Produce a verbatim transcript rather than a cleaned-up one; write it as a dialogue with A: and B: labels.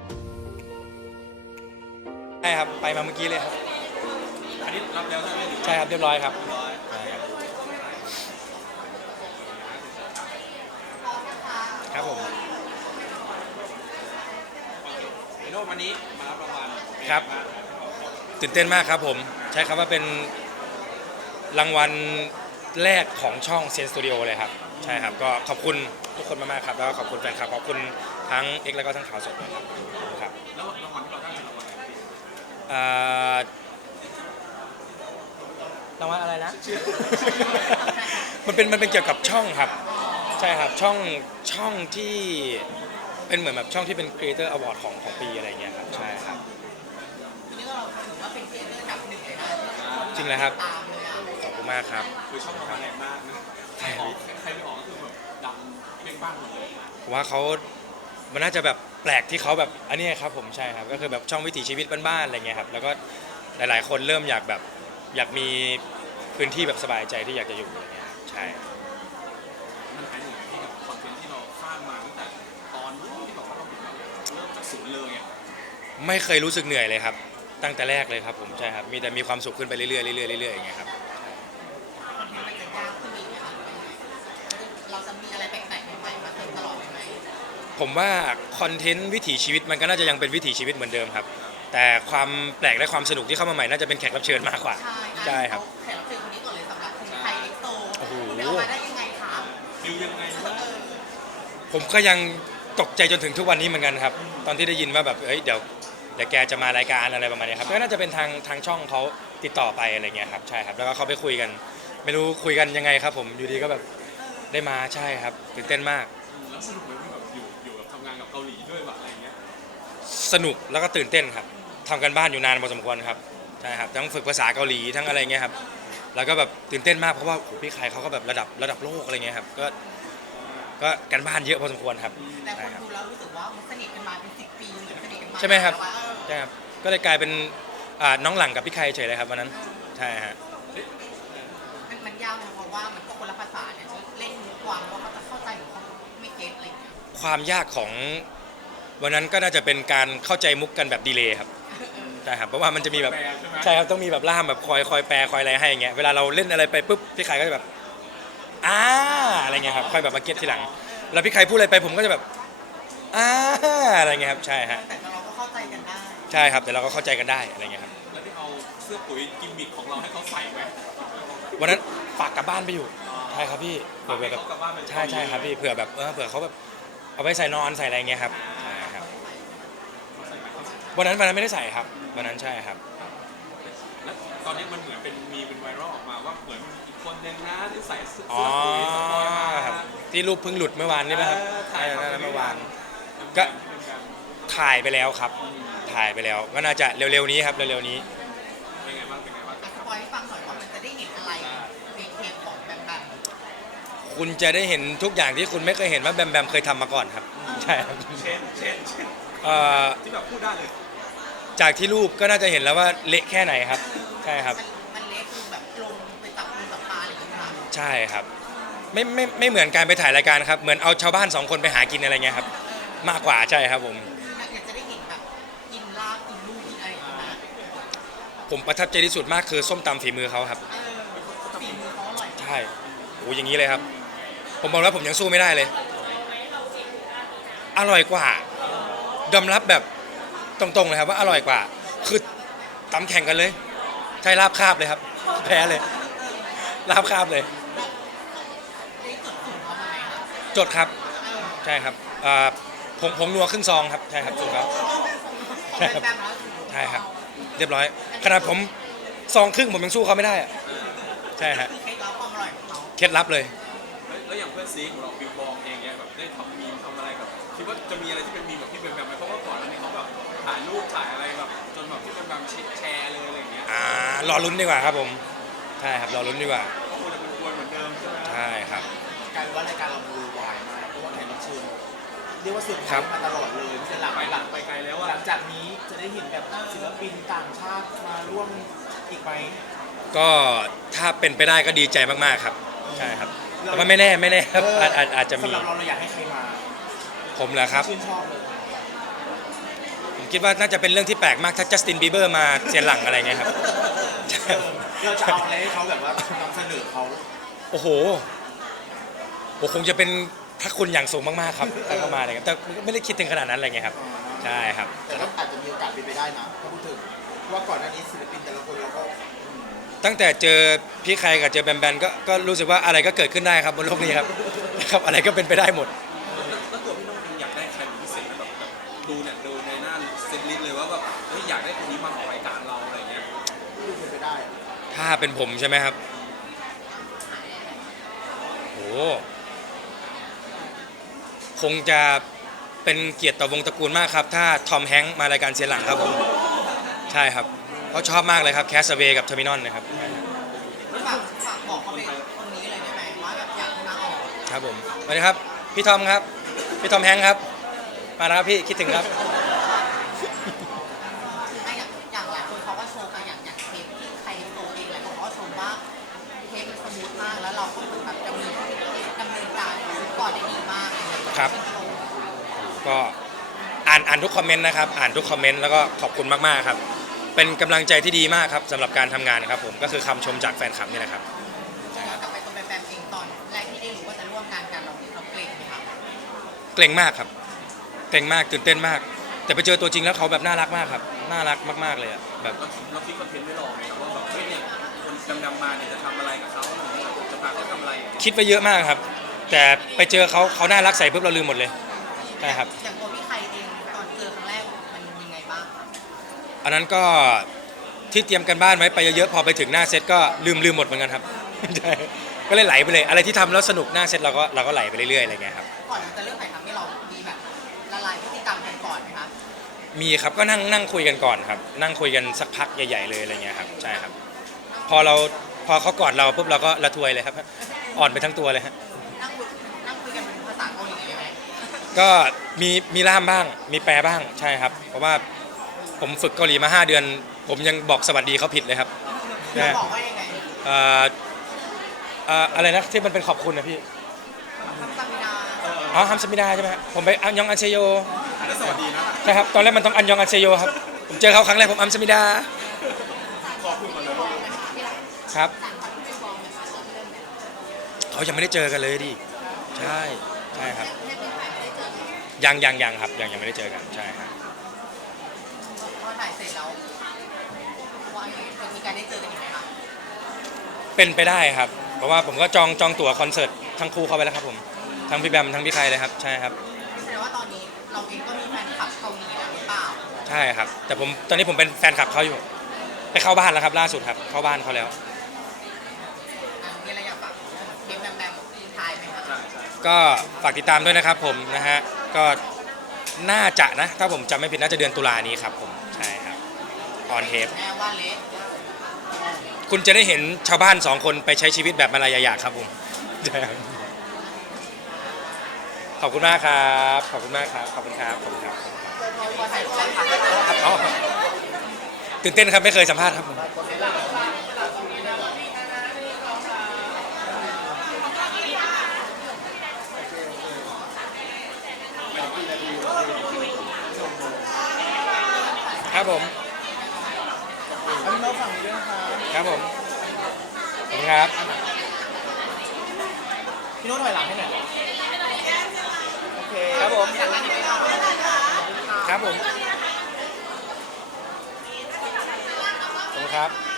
A: ใช่ครับไปมาเมื่อกี้เลยครับ
B: อันนี้รับแล้วใช่ไหม
A: ใช่ครับเรียบร้อยครับครับผม
B: ในโลกวันนี้มารับรางวัล
A: ครับตื่นเต้นมากครับผมใช้คำว่าเป็นรางวัลแรกของช่องเซนสตูดิโอเลยครับใช่ครับก็ขอบคุณทุกคนมากๆครับแล้วก็ขอบคุณแฟนคลับขอบคุณทั้งเอ็กแล้วก็ทั้งข่าวสดครับ
B: แล้วรางวัลที่เราได้เป็นรางวัลอะไร
A: อ่ารางวัลอะไรนะ มันเป็นมันเป็นเกี่ยวกับช่องครับใช่ครับช่องช่องที่เป็นเหมือนแบบช่องที่เป็น Creator Award ของของปีอะไรเงี้ยครับใช่ครับ
C: ทีนี้เราถือว่าเป็นเกมเมอร์อันดับหนึ่งเลยนะ
A: จริงเลยครับ
C: ตามเลยอ่ะ
A: ขอบคุณมากครับ
B: คือช่องเราแรงมากนะใครออกใครไม่ออกก็คือแบบดังเป้งบ้างหมดเลย
A: ผมว่าเขามันน่าจะแบบแปลกที่เขาแบบอันนี้ครับผมใช่ครับก็คือแบบช่องวิถีชีวิตบ้านๆอะไรเงี้ยครับแล้วก็หลายๆคนเริ่มอยากแบบอยากมีพื้นที่แบบสบายใจที่อยากจะอยู่อะไรเงี้ยใช่
B: มันหายเหนื่อยที่กับคอนเทนต์ที่เราสร้างมาตั้งแต่ตอนนู้นที่บอกว่าเราเริ่มจากศูนย์เลยอ่ะ
A: ไม่เคยรู้สึกเหนื่อยเลยครับตั้งแต่แรกเลยครับผมใช่ครับมีแต่มีความสุขขึ้นไปเรื่อยๆเรื่อยๆเรื่อยๆอย่างเงี้ยครับ
C: คอนเทนต์มันจะยากขึ้นอีกนะคะเราจะมีอะไรแปลกๆใหม่ๆมาเติมตลอดไหม
A: ผมว่าคอนเทนต์วิถีชีวิตมันก็น่าจะยังเป็นวิถีชีวิตเหมือนเดิมครับแต่ความแปลกและความสนุกที่เข้ามาใหม่น่าจะเป็นแขกรับเชิญมากกว่าใช่ครับ
C: แขกรับเชิญคนนี้ก่อนเลยสำหรับคุณไทยเอ็กโซ
A: โอ้โห
C: ไปเอามาได้ยังไงคะ
B: ดิวยังไงวะ
A: ผมก็ยังตกใจจนถึงทุกวันนี้เหมือนกันครับตอนที่ได้ยินว่าแบบเอ้ยเดี๋ยวเดี๋ยวแกจะมารายการอะไรประมาณนี้ครับก็น่าจะเป็นทางทางช่องเขาติดต่อไปอะไรเงี้ยครับใช่ครับแล้วก็เขาไปคุยกันไม่รู้คุยกันยังไงครับผมอยู่ดีก็แบบได้มาใช่ครับตื่นเต้นมาก
B: แล้วสนุกไหมที่แบบอยู่อยู่กับทำงานกับเกาหลีด้วยแบบอะไรเงี้ย
A: สนุกแล้วก็ตื่นเต้นครับทำกันบ้านอยู่นานพอสมควรครับใช่ครับทั้งฝึกภาษาเกาหลีทั้งอะไรเงี้ยครับแล้วก็แบบตื่นเต้นมากเพราะว่าพี่ใครเขาก็แบบระดับระดับโลกอะไรเงี้ยครับก็ก็กันบ้านเยอะพอสมควรครับ
C: แต่คนดูแล้วรู้สึกว่ามันสนิทกันมาเป็นสิบปีเหมือนสนิทกันมา
A: ใช่ไหมครับใช่ครับก็เลยกลายเป็นน้องหลังกับพี่ใครเฉยเลยครับวันนั้นใช่ฮะ
C: มันยากนะเพราะว่ามันก็คนละภาษาเนี่ยเล่นมุกวางว่าเขาจะเข้าใจหรือเขาไม่เก็ตอะไรอย่างเงี้ย
A: ความยากของวันนั้นก็น่าจะเป็นการเข้าใจมุกกันแบบดีเลย์ครับใช่ครับเพราะว่ามันจะมีแบบใช่ครับต้องมีแบบล่ามแบบคอยคอยแปลคอยอะไรให้อย่างเงี้ยเวลาเราเล่นอะไรไปปุ๊บพี่ไข่ก็จะแบบอ่าอะไรเงี้ยครับค่อยแบบมาเก็ตทีหลังแล้วพี่ไข่พูดอะไรไปผมก็จะแบบอ่าอะไรเงี้ยครับใช่ฮะ
C: แต่เราก็เข้าใจกันได้
A: ใช่ครับแต่เราก็เข้าใจกันได้อะไรเงี้ยครับ
B: แล้วที่เอาเสื้อปุ๋ยกิมมิคของเราให้เขาใส่ไหม
A: วันนั้นฝากกลับบ้านไปอยู่ใช่ครับพี่เผื่อแบบใช่ใช่ครับพี่เผื่อแบบเออเผื่อเขาแบบเอาไปใส่นอนใส่อะไรเงี้ยครับใช่ครับวันนั้นวันนั้นไม่ได้ใส่ครับวันนั้นใช่ครับ
B: แล้วตอนนี้มันเหมือนเป็นมีเป็นไวรัลออกมาว่าเหมือนอีกคนนึงนะที่ใส่เสื้อ
A: ปุ๋
B: ยสปอยมา
A: ที่รูปเพิ่งหลุดเมื่อวานนี่ป่ะครับ
B: ถ่าย
A: เมื่อวานก็ถ่ายไปแล้วครับถ่ายไปแล้วก็น่าจะเร็วๆนี้ครับเร็วๆนี้
B: เป็นไงบ้างเป็นไงบ้าง
C: สปอยฟังหน่อยว่ามันจะได้เห็นอะไรในเทปของแบมแบม
A: คุณจะได้เห็นทุกอย่างที่คุณไม่เคยเห็นว่าแบมแบมเคยทำมาก่อนครับใช่ครับ
B: เช่นเช่นเช่นที่แบบพูดได้เลย
A: จากที่รูปก็น่าจะเห็นแล้วว่าเละแค่ไหนครับใช่ครับ
C: มันเละคือแบบลงไปจับมือจับปลาอะไรอย่างเงี้ย
A: ใช่ครับไม่ไม่ไม่เหมือนการไปถ่ายรายการครับเหมือนเอาชาวบ้านสองคนไปหากินอะไรเงี้ยครับมากกว่าใช่ครับผม
C: อยากจะได้เห็นแบบกินลาบกินลูกกินอะไรอย่างเงี้ย
A: ผมประทับใจที่สุดมากคือส้มตำฝีมือเขาครับ
C: ฝีมือเขาอร่อย
A: ใช่โอ้อย่างนี้เลยครับผมบอกว่าผมยังสู้ไม่ได้เลยอร่อยกว่ายอมรับแบบตรงๆเลยครับว่าอร่อยกว่าคือตำแข่งกันเลยใช่ลาบคาบเลยครับแพ้เลยลาบคาบเลยจดครับใช่ครับผงผงนัวครึ่งซองครับใช่ครับถูกครับใช่ครับใช่ครับเรียบร้อยขนาดผมซองครึ่งผมยังสู้เขาไม่ได้อะใช่ฮะเคล็ดลับเลย
B: แล้วอย่างเพื่อนซีของเราบิวบองเองเนี่ยแบบได้ทำมีมทำอะไรแบบคิดว่าจะมีอะไรที่เป็นมีมแบบที่เป็นแบบไหมเพราะว่าก่อนหน้านี้เขาแบบถ่ายรูปถ่ายอะไรแบบจนแบบที่เป็นแบบแชร์เลยอะไรอย่างเงี้ย
A: อ่ารอลุ้นดีกว่าครับผมใช่ครับรอลุ้นดีกว่า
B: ก็ควรจะเป็นควรเหมือนเดิมใช่ไหม
A: ใช่ครับ
C: กลายเป็นว่ารายการเราดูวายมากเพราะว่าแขกรับเชิญเรียกว่าสืบทอดมาตลอดเลยจะหลัง
B: ไปหลังไปไกลแล้ว
C: หลังจากนี้จะได้เห็นแบบศิลปินต่างชาติมาร่วมอีกไหม
A: ก็ถ้าเป็นไปได้ก็ดีใจมากๆครับใช่ครับแต่ว่าไม่แน่ไม่แน่ครับอาจอาจจะมี
C: สำหรับเราเราอยากให้ใครมา
A: ผมเหรอครับ
C: ชื่นชอบเลย
A: คิดว่าน่าจะเป็นเรื่องที่แปลกมากถ้าจัสตินบีเบอร์มาเซียนหลังอะไรเงี้ยครับ
D: เราจะเอาอะไรให้เขาแบบว่านำเสนอเขา
A: โอ้โหโอ้คงจะเป็นพระคุณอย่างสูงมากๆครับถ้าเข้ามาเลยครับแต่ไม่ได้คิดถึงขนาดนั้นอะไรเงี้ยครับใช่ครับ
D: แต่ก็อาจจะมีโอกาสเป็นไปได้นะถ้าพูดถึงว่าก่อนหน้านี้ศิลปินแต่ละคนเราก็
A: ตั้งแต่เจอพี่ใครกับเจอแบมแบมก็ก็รู้สึกว่าอะไรก็เกิดขึ้นได้ครับบนโลกนี้ครับ ครับอะไรก็เป็นไปได้หมด
B: แล้วตัวพี่โน้องเองอยากได้ใครเป็นพิเศษไหมแบบแบบดูเนี่ยดูในหน้าเซตลิสต์เลยว่าแบบเฮ้ยอยากได้คนนี้มาออกรายการเราอะไรเงี้ย
D: ดูเป็นไปได้
A: ถ้าเป็นผมใช่ไหมครับโอ้คงจะเป็นเกียรติต่อวงตระกูลมากครับ ถ้าทอมแฮงค์มารายการเซียนหลังครับผมใช่ครับเขาชอบมากเลยครับแคสเวย์กับเทอร์มินอลนะครับ
C: ฝากฝากบอกเขาไปตรงนี้เลยได้ไหมว่าแบบอยากให้มาออก
A: ครับผมสวัสดีครับพี่ทอมครับพี่ทอมแฮงค์ครับมาแล้วครับพี่คิดถึงครับ
C: ไอ้อย่างอย่างหลายคนเขาก็ชมกันอย่างอย่างเทปที่ใครโตเองหลายคนเขาก็ชมว่าเทปมันสมูทมากแล้วเราก็เหมือนแบบดำเนินดำเนินการก่อนได้ดีมากอะไรอย่างเงี้ย
A: ครับ
C: ชม
A: ก็อ่านอ่านทุกคอมเมนต์นะครับอ่านทุกคอมเมนต์แล้วก็ขอบคุณมากๆครับเป็นกำลังใจที่ดีมากครับสำหรับการทำงานครับผมก็คือคำชมจากแฟนคลับนี่แหละครับ
C: ย้อนกลับไปตรงแบมๆเองตอนแรกที่ได้รู้ว่าจะร่วมงานกันเราเราเกรงไหมครับ
A: เกรงมากครับเกรงมากตื่นเต้นมาก แต่ไปเจอตัวจริงแล้วเขาแบบน่ารักมากครับน่ารักมากๆเลยอะแบบ
B: เราเราคิดคอนเทนต์ไม่รอไหมครับว่าแบบเฮ้ยเนี่ยคนดำๆมาเนี่ยจะทำอะไรกับเขาอะไรเงี้ยจะพาเขาทำอะไรอย่างเงี้ย
A: คิดไปเยอะมากครับ แต่ไปเจอเขาเขาน่ารักใส่ปุ๊บเราลืมหมดเลยใช่ครับ
C: อย่างตัวพี่ใครเองตอนเจอครั้งแรกมันยังไงบ้างครับ
A: อันนั้นก็ที่เตรียมกันบ้านไว้ไปเยอะๆพอไปถึงหน้าเซตก็ลืมลืมหมดเหมือนกันครับ ใช่ก็เลยไหลไปเลยอะไรที่ทำแล้วสนุกหน้าเซตเราก็เราก็ไหลไปเรื่อยๆอะไรเงี้ยครับ
C: ก่อนจะเริ่มถ่ายทำนี่เรามีแบบละลายพฤติกรรมกันก่อนไหมคะ
A: มีครับก็นั่งนั่งคุยกันก่อนครับนั่งคุยกันสักพักใหญ่ๆเลยอะไรเงี้ยครับใช่ครับพอเราพอเขากอดเราปุ๊บเราก็ละทวยเลยครับอ่อนไปทั้งตัวเลยฮะ
C: นั่งคุยนั่งคุยกันเป็นภาษาเกาหลีเลยไหม
A: ก็มีมีล่ามบ้างมีแปลบ้างใช่ครับ เพราะว่าผมฝึกเกาหลีมาห้าเดือน ผมยังบอกสวัสดีเขาผิดเลยครับ
C: เรา
A: นะ
C: บอกว่ายังไง
A: เอ่อเอ่ออะไรนะที่มันเป็นขอบคุณนะพี่
C: คำสัมมิดา
A: อ๋อฮัมสมิดาใช่ไหมฮะผมไปอันยองอันเซโย
B: แล้วสวัสดีนะ
A: ใช่ครับตอนแรกมันต้องอันยองอันเซโยครับผมเจอเขาครั้งแรกผมอัมสมิดา
B: ขอบคุณมาเลย
A: ครับเขายังไม่ได้เจอกันเลยดิใช่ใช่ครับยังยังยังครับยังยังไม่ได้เจอกันใช่ครับ
C: พอถ่ายเสร็จแล้ววันนี้จะมีการได้เจอกันอีกไหมคะ
A: เป็นไปได้ครับ เพราะว่าผมก็จองจองตั๋วคอนเสิร์ตทั้งคู่เข้าไปแล้วครับผมทั้งพี่แบมทั้งพี่ใครเลยครับใช่ครับ
C: แสดงว่าตอนนี้เราเองก็มีแฟนคลับเกาหลีแล้วหรือเปล่า
A: ใช่ครับ แต่ผมตอนนี้ผมเป็นแฟนคลับเขาอยู่ ไปเข้าบ้านแล้วครับล่าสุดครับเข้าบ้านเขาแล้ว
C: อ่ะมีอะไรอยากฝากเกมแบมแบมทีทายไหมคะ
B: ใช่ใช่
A: ก็ฝากติดตามด้วยนะครับผมนะฮะก็น่าจะนะถ้าผมจำไม่ผิดน่าจะเดือนตุลานี้ครับผมใช่ครับออนเทป
C: แม่ว่าเละ
A: คุณจะได้เห็นชาวบ้านสองคนไปใช้ชีวิตแบบมาลายาครับผมใช่ครับขอบคุณมากครับขอบคุณมากครับขอบคุณครับขอบคุณครับ
C: พอถ่ายรูปแล้วค่ะ
A: ครับอ๋อตื่นเต้นครับไม่เคยสัมภาษณ์ครับผม ครับผม
D: อันนี้เราฝั่งนี้ด้วยนะคะ
A: ครับผมขอบคุณครับ
D: พี่โน้ตถอยหลังให้หน่อยโอเค
A: ครับผมครับผมขอบคุณครับ